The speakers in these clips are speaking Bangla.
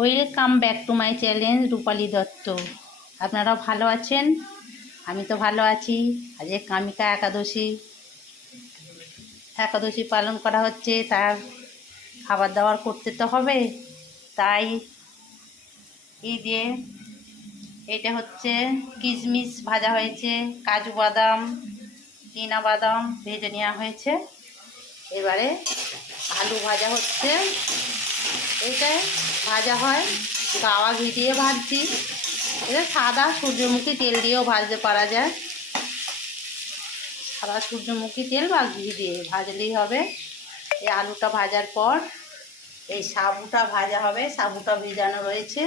Welcome back to my channel Rupali Dutta. আপনারা ভালো আছেন? আমি তো ভালো আছি। আজ কামিকা একাদশী পালন করা হচ্ছে, তার খাবার দাবার করতে তো হবে। তাই এই যে এটা হচ্ছে কিশমিশ ভাজা হয়েছে, কাজু বাদাম চীনা বাদাম ভেজে নেওয়া হয়েছে। এবারে আলু ভাজা হচ্ছে। এটা ভাজা হয় গাওয়া ঘি দিয়ে ভাজছি। এটা সাদা সূর্যমুখী তেল দিয়েও ভাজতে পারা যায়। সাদা সূর্যমুখী তেল বা ঘি দিয়ে ভাজলেই হবে। এই আলুটা ভাজার পর এই সাবুটা ভাজা হবে। সাবুটা ভেজানো রয়েছে।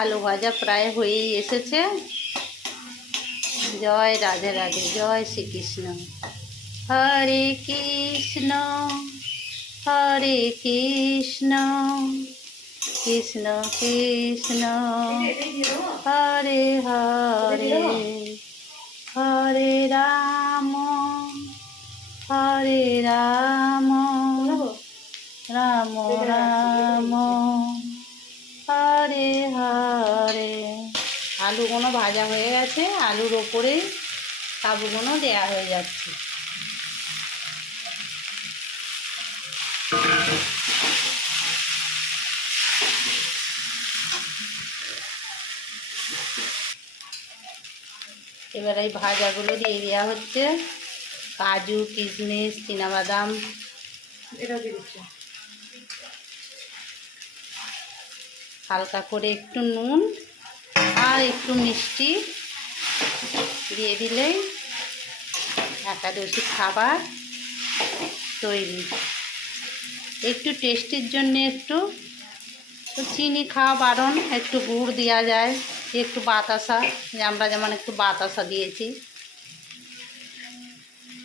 আলু ভাজা প্রায় হয়েই এসেছে। জয় রাধে রাধে, জয় শ্রীকৃষ্ণ। হরে কৃষ্ণ হরে কৃষ্ণ কৃষ্ণ কৃষ্ণ হরে হরে হরে রাম হরে রাম রাম রাম হরে হরে। আলুগুলো ভাজা হয়ে গেছে। আলুর ওপরে সাবুগুলো দেয়া হয়ে যাচ্ছে। এবার এই ভাজাগুলো দিয়ে দেওয়া হচ্ছে। কাজু কিশমিশ চীনাবাদাম এটা দিয়ে দিচ্ছে। হালকা করে একটু নুন আর একটু মিষ্টি দিয়ে দিলেই একাদশী খাবার তৈরি। একটু টেস্টির জন্য একটু চিনি খাওয়া বারণ, একটু গুড় দেওয়া যায়, একটু বাতাসা, আমরা যেমন একটু বাতাসা দিয়েছি,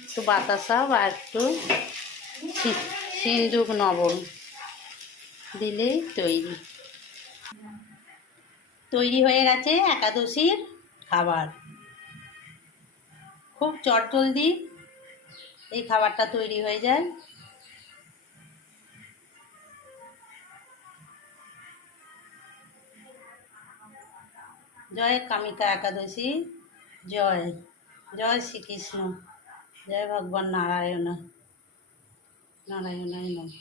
একটু বাতাসা বা একটু সিন্দুক লবণ দিলেই তৈরি হয়ে গেছে একাদশীর খাবার। খুব চটজলদি এই খাবারটা তৈরি হয়ে যায়। জয় কামিকা একাদশী, জয় জয় শ্রীকৃষ্ণ, জয় ভগবান নারায়ণ নারায়ণায় নমঃ।